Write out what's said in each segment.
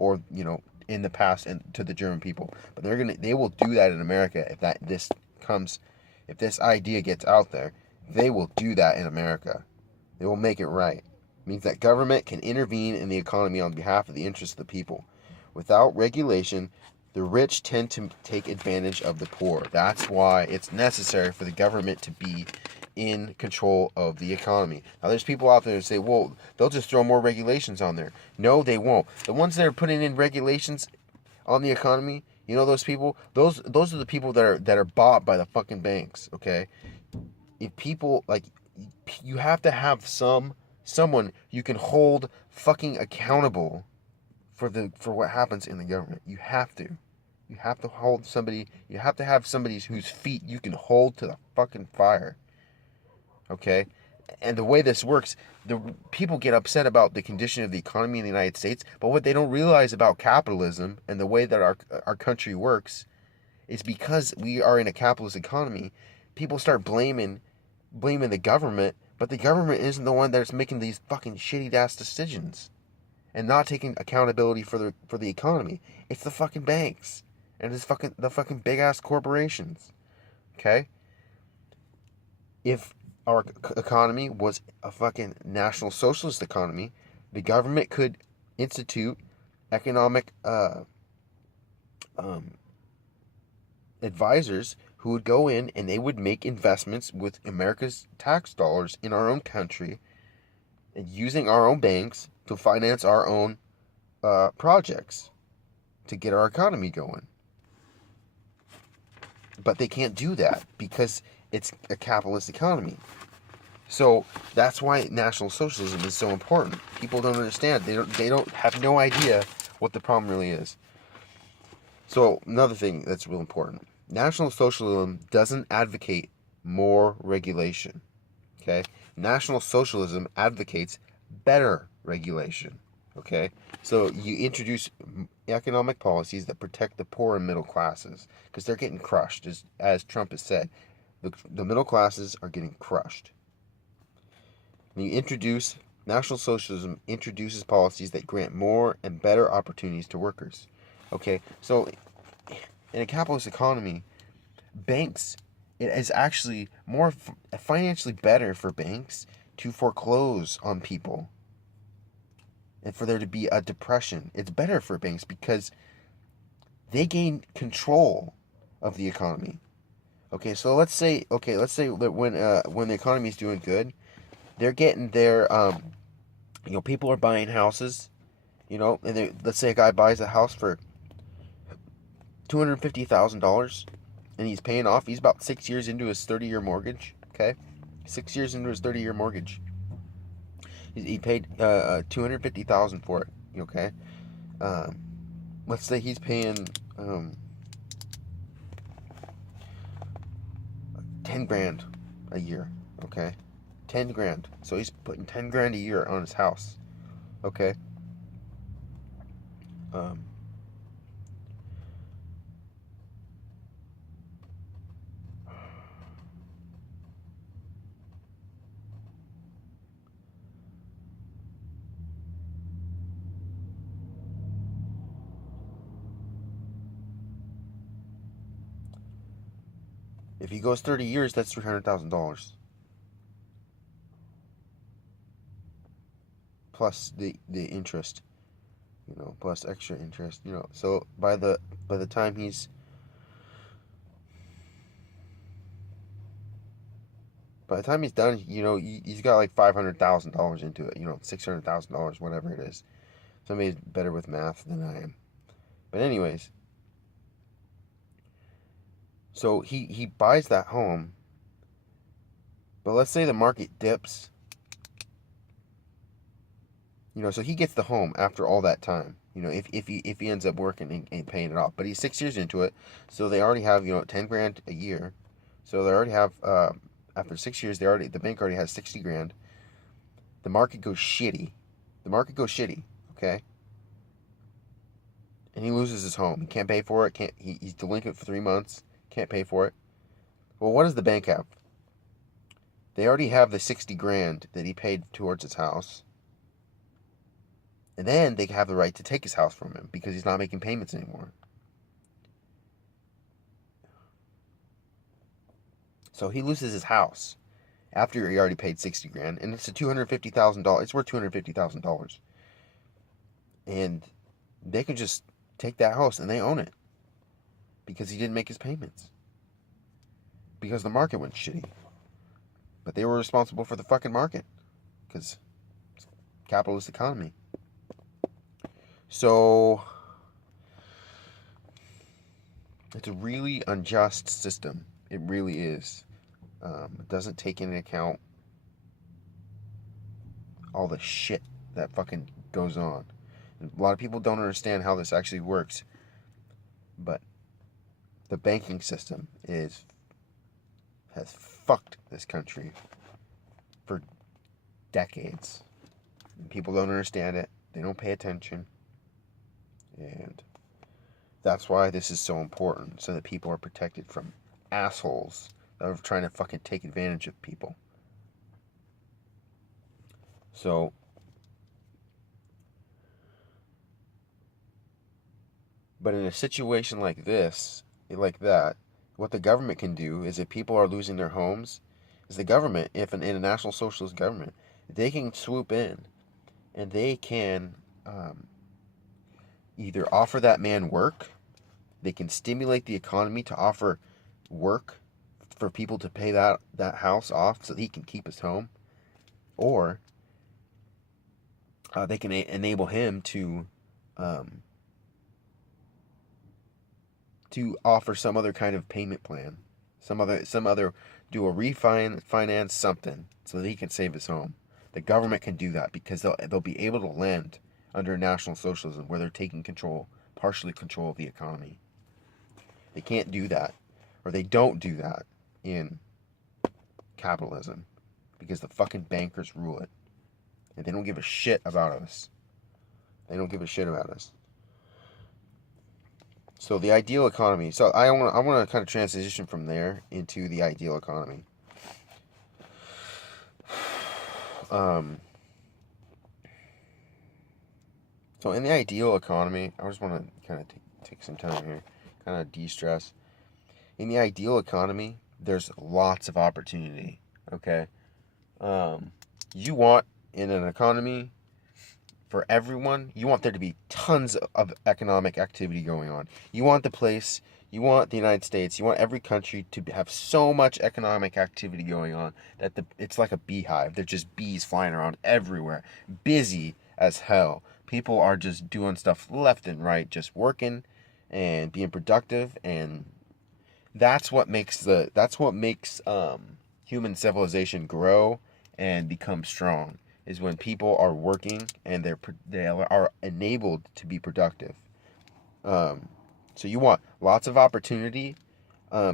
or in the past and to the German people. But they will do that in America if this idea gets out there. They will do that in America. They will make it right. It means that government can intervene in the economy on behalf of the interests of the people. Without regulation, the rich tend to take advantage of the poor. That's why it's necessary for the government to be in control of the economy. Now, there's people out there who say, well, they'll just throw more regulations on there. No, they won't. The ones that are putting in regulations on the economy, those people, those are the people that are bought by the fucking banks, okay? If people, like, you have to have someone you can hold fucking accountable for what happens in the government. You have to. You have to hold somebody. You have to have somebody whose feet you can hold to the fucking fire. Okay? And the way this works, the people get upset about the condition of the economy in the United States, but what they don't realize about capitalism and the way that our country works is because we are in a capitalist economy, people start blaming the government, but the government isn't the one that's making these fucking shitty ass decisions and not taking accountability for the economy. It's the fucking banks and it's the fucking big ass corporations. Okay? If our economy was a fucking national socialist economy, the government could institute economic advisors who would go in and they would make investments with America's tax dollars in our own country and using our own banks to finance our own projects to get our economy going. But they can't do that because it's a capitalist economy. So that's why National Socialism is so important. People don't understand. They don't have no idea what the problem really is. So another thing that's real important. National Socialism doesn't advocate more regulation. Okay? National Socialism advocates better regulation. Okay? So you introduce economic policies that protect the poor and middle classes because they're getting crushed, as Trump has said. The middle classes are getting crushed. And you introduce National Socialism introduces policies that grant more and better opportunities to workers. Okay, so in a capitalist economy, banks, it is actually more financially better for banks to foreclose on people and for there to be a depression. It's better for banks because they gain control of the economy. Okay, so let's say that when the economy is doing good, they're getting their people are buying houses, and let's say a guy buys a house for $250,000 and he's paying off. He's about 6 years into his 30-year mortgage. Okay, 6 years into his 30-year mortgage. He paid $250,000 for it. Okay, let's say he's paying 10 grand a year. Okay, 10 grand. So he's putting 10 grand a year on his house. Okay. If he goes 30 years, that's $300,000. Plus the interest, plus extra interest, So by the time he's done, he's got like $500,000 into it, $600,000, whatever it is. Somebody's better with math than I am. But anyways, so he buys that home, but let's say the market dips. So he gets the home after all that time. If he ends up working and paying it off, but he's 6 years into it, so they already have 10 grand a year. So they already have after 6 years, the bank already has 60 grand. The market goes shitty. Okay, and he loses his home. He can't pay for it. He's delinquent for 3 months. Can't pay for it. Well, what does the bank have? They already have the 60 grand that he paid towards his house. And then they have the right to take his house from him because he's not making payments anymore. So he loses his house after he already paid $60,000, and it's a $250,000. It's worth $250,000, and they could just take that house and they own it because he didn't make his payments because the market went shitty. But they were responsible for the fucking market because it's a capitalist economy. So it's a really unjust system. It really is. It doesn't take into account all the shit that fucking goes on. A lot of people don't understand how this actually works. But the banking system has fucked this country for decades. And people don't understand it. They don't pay attention. And that's why this is so important, so that people are protected from assholes that are trying to fucking take advantage of people. So, but in a situation like this, like that, what the government can do is if people are losing their homes, is the government, if in a National Socialist government, they can swoop in and they can either offer that man work, they can stimulate the economy to offer work for people to pay that house off so that he can keep his home, or they can enable him to offer some other kind of payment plan, some other do a refinance something so that he can save his home. The government can do that because they'll be able to lend under National Socialism where they're taking partially control of the economy. They can't do that, or they don't do that in capitalism because the fucking bankers rule it. And they don't give a shit about us. They don't give a shit about us. So the ideal economy. So I want to kind of transition from there into the ideal economy. So in the ideal economy, I just want to kind of take some time here, kind of de-stress. In the ideal economy, there's lots of opportunity. Okay, you want in an economy for everyone, you want there to be tons of economic activity going on. You want you want the United States, you want every country to have so much economic activity going on that it's like a beehive. There's just bees flying around everywhere, busy as hell. People are just doing stuff left and right, just working and being productive, and that's what makes human civilization grow and become strong. Is when people are working and they are enabled to be productive. So you want lots of opportunity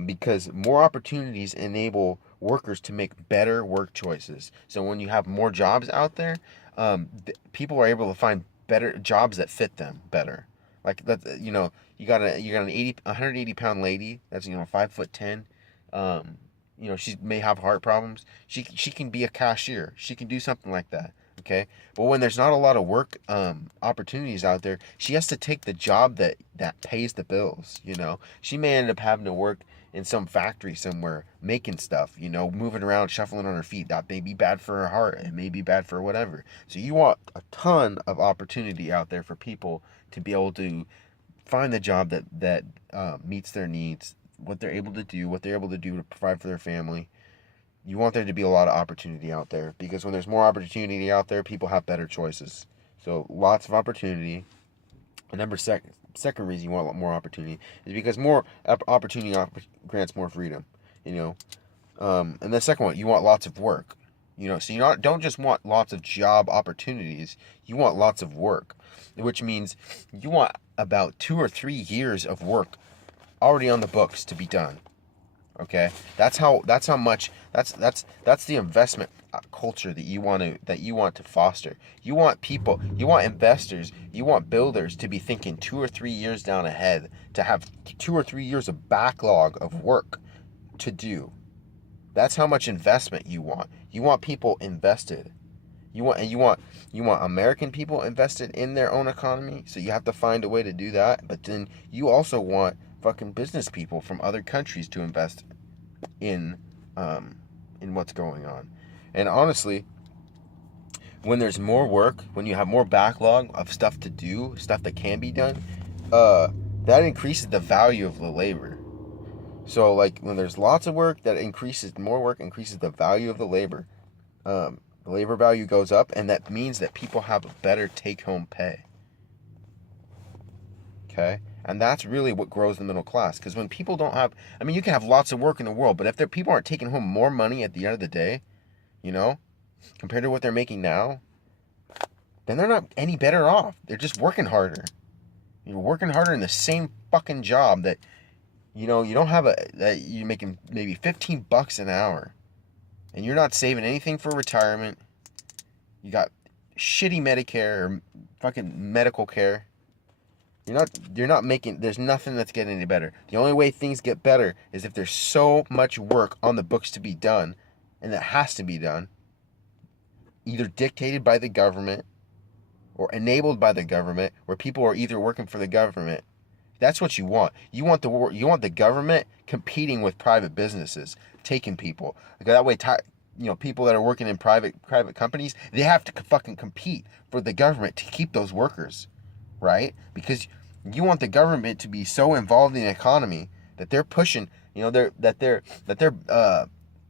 because more opportunities enable workers to make better work choices. So when you have more jobs out there, people are able to find better jobs that fit them better. Like that, you got an 180-pound lady that's 5'10". She may have heart problems. She can be a cashier. She can do something like that. Okay, but when there's not a lot of work opportunities out there, she has to take the job that pays the bills. She may end up having to work in some factory somewhere making stuff. Moving around, shuffling on her feet. That may be bad for her heart. It may be bad for whatever. So you want a ton of opportunity out there for people to be able to find the job that meets their needs, what they're able to do to provide for their family. You want there to be a lot of opportunity out there because when there's more opportunity out there, people have better choices. So lots of opportunity. And second reason you want a lot more opportunity is because more opportunity grants more freedom. And the second one, you want lots of work. So you don't just want lots of job opportunities. You want lots of work, which means you want about 2 or 3 years of work already on the books to be done. Okay, that's the investment culture that you want to foster. You want investors, you want builders to be thinking 2 or 3 years down ahead, to have 2 or 3 years of backlog of work to do. That's how much investment you want. You want people invested. You want American people invested in their own economy, so you have to find a way to do that. But then you also want fucking business people from other countries to invest in what's going on. And honestly, when there's more work, when you have more backlog of stuff to do, stuff that can be done, that increases the value of the labor. So like when there's lots of work, more work increases the value of the labor. The labor value goes up, and that means that people have a better take-home pay. Okay? And that's really what grows the middle class. Because when people don't have, I mean, you can have lots of work in the world, but if people aren't taking home more money at the end of the day, you know, compared to what they're making now, then they're not any better off. They're just working harder. You're working harder in the same fucking job that, you know, you don't have that you're making maybe $15 an hour. And you're not saving anything for retirement. You got shitty Medicare or fucking medical care. You're not making, there's nothing that's getting any better. The only way things get better is if there's so much work on the books to be done, and that has to be done, either dictated by the government or enabled by the government, where people are either working for the government. That's what you want. You want the government competing with private businesses, taking people. Like that way, you know, people that are working in private companies, they have to fucking compete for the government to keep those workers, right? Because you want the government to be so involved in the economy that they're pushing, you know, they're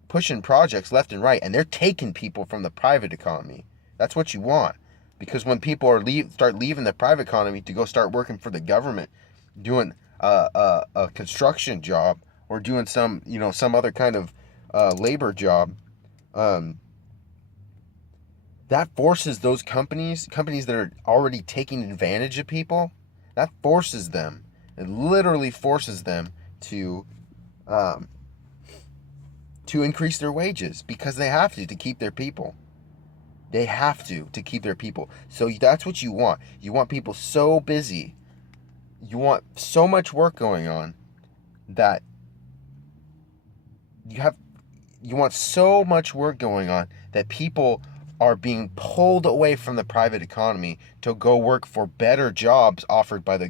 pushing projects left and right, and they're taking people from the private economy. That's what you want. Because when people start leaving the private economy to go start working for the government, doing a construction job or doing some other kind of labor job, that forces those companies that are already taking advantage of people, that forces them, it literally forces them to increase their wages, because they have to keep their people. They have to keep their people. So that's what you want. You want people so busy. You want so much work going on that you want so much work going on that people are being pulled away from the private economy to go work for better jobs offered by the